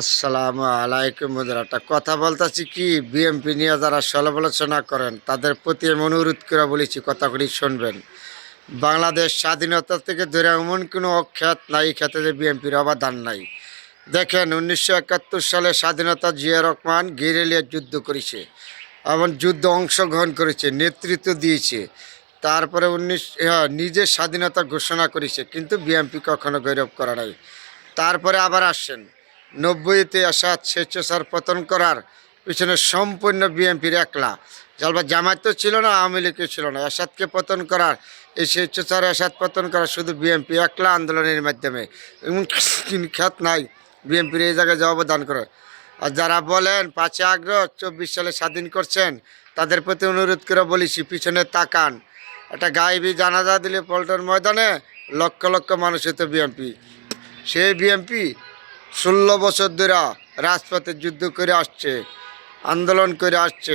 আসসালামু আলাইকুম বন্ধুরা, একটা কথা বলতেছি কি, বিএমপি নিয়ে যারা সমালোচনা করেন তাদের প্রতি আমি অনুরোধ করে বলেছি, কথাগুলি শুনবেন। বাংলাদেশ স্বাধীনতা থেকে ধরে এমন কোনো অখ্যাত নাই খ্যাতে যে বিএমপির অবদান নাই। দেখেন, 1971 সালে স্বাধীনতা জিয়া রহমান গেরিলিয়া যুদ্ধ করেছে, এমন যুদ্ধ অংশগ্রহণ করেছে, নেতৃত্ব দিয়েছে। তারপরে নিজে স্বাধীনতা ঘোষণা করেছে, কিন্তু বিএমপি কখনো গৌরব করা নাই। তারপরে আবার আসছেন 90-তে এরশাদ স্বেচ্ছাচার পতন করার পিছনে সম্পূর্ণ বিএনপির একলা। জামায়াত তো ছিল না, আওয়ামী লীগও ছিল না। এরশাদকে পতন করার, এই স্বেচ্ছাচার এরশাদ পতন করা শুধু বিএনপি একলা আন্দোলনের মাধ্যমে। এমন খ্যাত নাই বিএনপির এই জায়গায় যে অবদান করে। আর যারা বলেন 5ই আগস্ট 24 সালে স্বাধীন করছেন, তাদের প্রতি অনুরোধ করে বলেছি, পিছনে তাকান। একটা গায়েবী জানাজা দিলে পল্টন ময়দানে লক্ষ লক্ষ মানুষ হতো বিএনপি। সেই বিএনপি 16 বছর ধরে রাজপথে যুদ্ধ করে আসছে, আন্দোলন করে আসছে,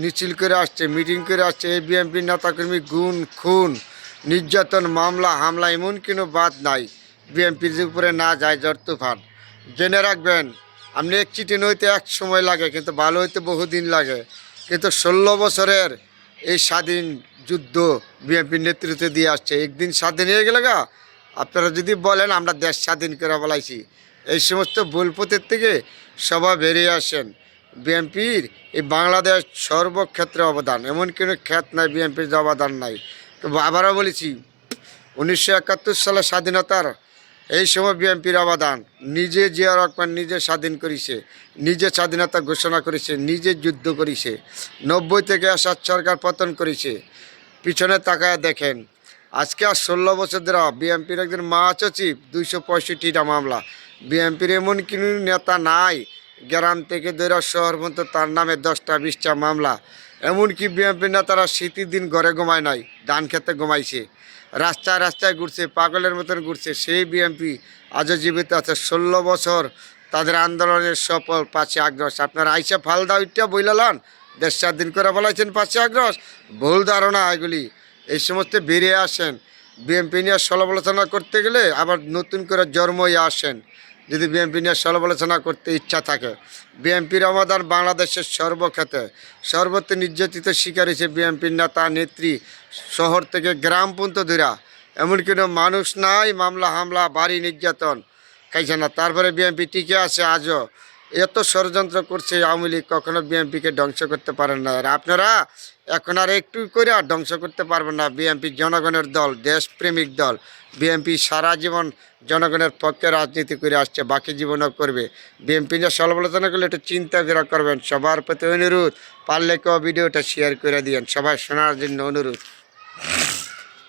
মিছিল করে আসছে, মিটিং করে আসছে। এই বিএনপির নেতাকর্মী গুণ খুন, নির্যাতন, মামলা হামলা এমন কোনো বাদ নাই বিএনপির উপরে না যায় ঝড় তুফান। জেনে রাখবেন, আপনি এক চিঠি নইতে এক সময় লাগে, কিন্তু ভালো হইতে বহুদিন লাগে। কিন্তু 16 বছরের এই স্বাধীন যুদ্ধ বিএনপির নেতৃত্বে দিয়ে আসছে। একদিন স্বাধীন হয়ে গেলে গা, আপনারা যদি বলেন আমরা দেশ স্বাধীন করে বলাইছি, এই সমস্ত ভুল পথের থেকে সবাই বেরিয়ে আসেন। বিএনপির এই বাংলাদেশ সর্বক্ষেত্রে অবদান, এমন কোনো ক্ষেত নাই বিএনপির যে অবদান নাই। তো আবারও বলেছি, 1971 সালে স্বাধীনতার এই সময় বিএনপির অবদান, নিজে জিয়া রহমান নিজে স্বাধীন করেছে, নিজে স্বাধীনতা ঘোষণা করেছে, নিজে যুদ্ধ করেছে। 90 থেকে এরশাদ সরকার পতন করেছে। পিছনে তাকায় দেখেন, আজকে আর 16 বছর ধরে বিএনপির একজন মহাসচিব, 265টা মামলা। বিএনপির এমন কোনো নেতা নাই গ্রাম থেকে ধরে শহর পর্যন্ত তার নামে 10টা 20টা মামলা। এমনকি বিএনপির নেতারা শীতের দিন ঘরে ঘুমায় নাই, ধান খেতে ঘুমাইছে, রাস্তায় রাস্তায় ঘুরছে, পাগলের মতন ঘুরছে। সেই বিএনপি আজও জীবিত আছে। 16 বছর তাদের আন্দোলনের সফল 5ই আগস্ট। আপনারা আইসা ফালদা উইটা বইলালান দেশ স্বাধীন করে বলাইছেন 5ই আগস্ট। ভুল ধারণা এগুলি। এই সমস্ত বেরিয়ে আসেন। বিএনপি নিয়ে সমালোচনা করতে গেলে আবার নতুন করে জন্মই আসেন, যদি বিএনপি নিয়ে সমালোচনা করতে ইচ্ছা থাকে। বিএনপির অবদান বাংলাদেশের সর্বক্ষেত্রে, সর্বত্র নির্যাতিত শিকার হয়েছে বিএনপির নেতা নেত্রী, শহর থেকে গ্রাম পর্যন্ত ধরা এমন কোনো মানুষ নাই মামলা হামলা বাড়ি নির্যাতন খাইছে না। তারপরে বিএনপি টিকে আছে আজও। এত ষড়যন্ত্র করছে আওয়ামী লীগ, কখনো বিএনপিকে ধ্বংস করতে পারেন না। আর আপনারা এখন আর একটু করে আর ধ্বংস করতে পারবেন না। বিএনপি জনগণের দল, দেশপ্রেমিক দল। বিএনপি সারা জীবন জনগণের পক্ষে রাজনীতি করে আসছে, বাকি জীবনও করবে। বিএনপি নিয়ে সমালোচনা করলে একটু চিন্তা করে করবেন। সবার প্রতি অনুরোধ, পারলে কেউ ভিডিওটা শেয়ার করে দিয়েন, সবাই শোনার জন্য অনুরোধ।